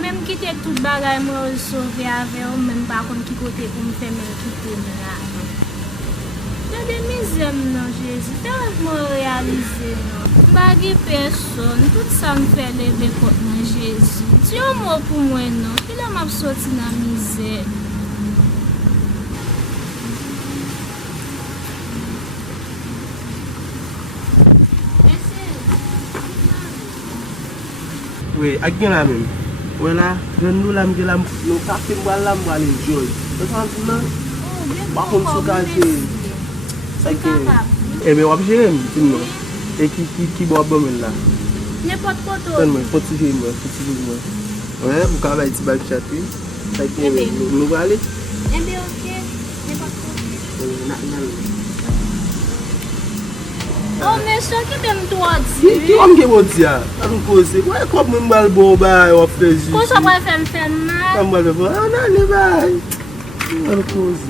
Même quitter tout bagage, me sauver avec eux, même par contre qui côté pour me faire quitter là. Dans des misères, non, Jésus, t'as me réaliser, non. Bagui personne, tout ça me fait lever contre moi, Jésus. Dis un mot pour moi, non. Puis là, m'a sorti dans la misère. Oui, ak gen la même. Voilà, nous la m'gè la nous café m'bral la m'bral enjoy. Tu sens là? Par contre sou gazé. Ça que eh mais wap jere dis-moi. Et qui boit bon là? N'importe quoi. Donne-moi, faut tirer moi. Ouais, vous ka bay ti bal chat oui. Ça que nous va aller. Eh bien OK, n'importe quoi. Oh, mais ça qui t'aime toi dire. Qui on me dit ça? Ça nous cause. Ouais, comme me mal bon ba on fait juste. Comment ça va faire mal? Ça me va faire. Ah non, les bail. Ça nous cause.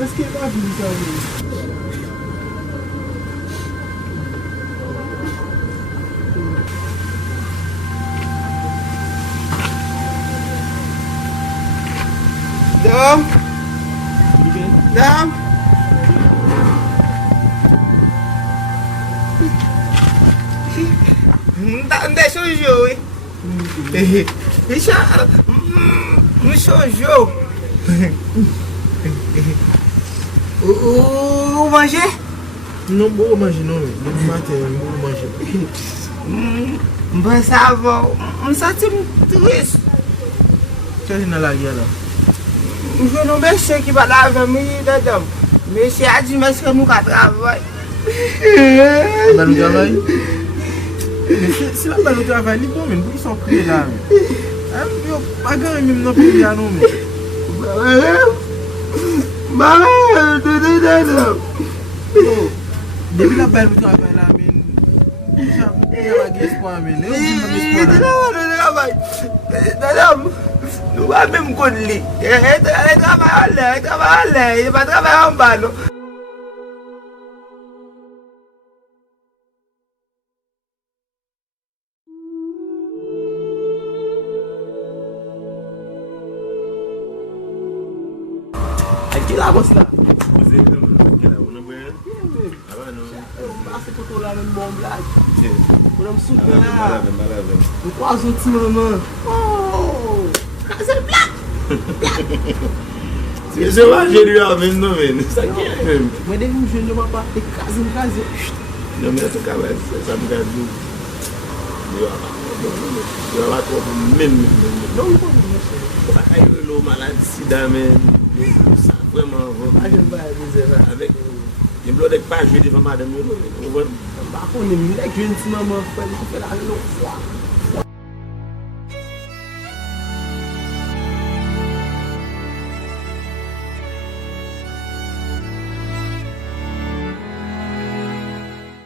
Est-ce qu'il va venir ça? Dom? Dom? Não sujou, hein? Isso não sujou. O manger? Não vou manger, não. Não mate, não vou manger. Pensava, não senti muito isso. Qu'est-ce que tu as là? Je não pensei que vai dar a minha dadam. Mas se a gente mais que nunca trabalha. Bah, nous travaillons. C'est là bas nous travaillons, bon, mais ils sont créés là. Yo, pas grand même dans pays là non mais. Depuis la belle nous travaillons là mais. Ça va espoir mais. Nous va même qu'on lit. Elle travaille là, il va travailler en bas. Aqui lá, você lá. Você lá, poto la men bon blag. Mwen am soupe la. Malave. Mwen kwa zoti maman. Oh! Kaze blak! Se waje di a men non men. Sa ki men. Mwen de mwen jwen de papa. E kaze. Non men se ka men. Sa mwen ka dou. Yo a trop men. Non yon kon mwen se. Sa ka yon lo maladi sida men. Sa vreman. Ajen ba yon ze la. Avec yon blodek pa jwe devant madame yon. Ba kon mwen lek jwen ti maman fè la lò fwa.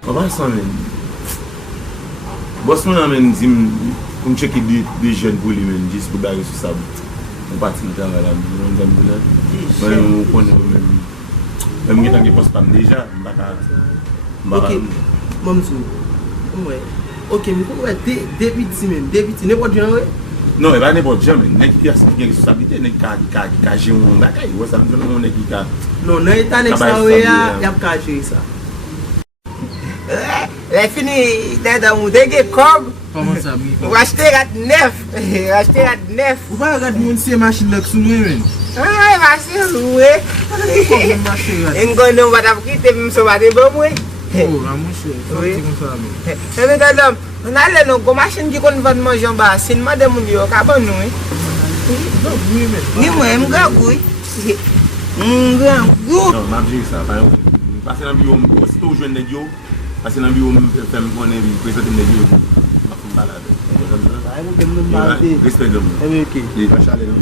Comment ça men? Boss moun men di pou m cheke de jen pou li men, jis pou bagay sou sab. Mwen pati mwen travay la, mwen jan mwen la. Mwen konnen men. Mwen gen tanke pos pam deja, Ok, mamsou. Mwen. Ok, mwen kon wè debiti men, debiti. Ne pot jan wè? Non, e ba ne pot jan men. Nek ki as gen responsabilite, nek ka jen moun bakay. Wè sa mwen nek ki ka. Non, nan etan nek sa wè ya, yap ka jen sa. La fini dans mon dégué comme Comment ça mi? on va acheter à neuf. Acheter à neuf. Ou pa regarde moun se machine lak sou mwen men? Ah, va se louer. Comment machine lak? Engono va t'apprendre me sauver bon moi. Oh, la mon cher. Oui. Comme ça men. Et maintenant, on a le no machine qui kon vendre manger en bas, c'est madame moun yo ka bon nous. Non, oui men. Ni moi m'ga goui. M'ga goui. Non, m'a dit ça. Parce que dans bio, aussitôt je ne yo, parce que dans bio fait me connaître, présenter mes yo. Ma femme balade. Ay mwen kem mwen mante. Respect de moi. Eme ok. Il va chaler non.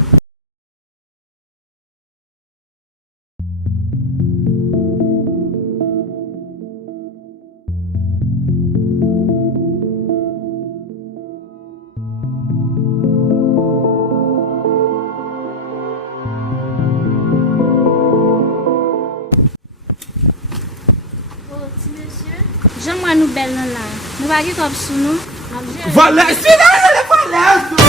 J'aimerais nouvel là. Nous va dire comme sous nous. Voilà, c'est là, voilà.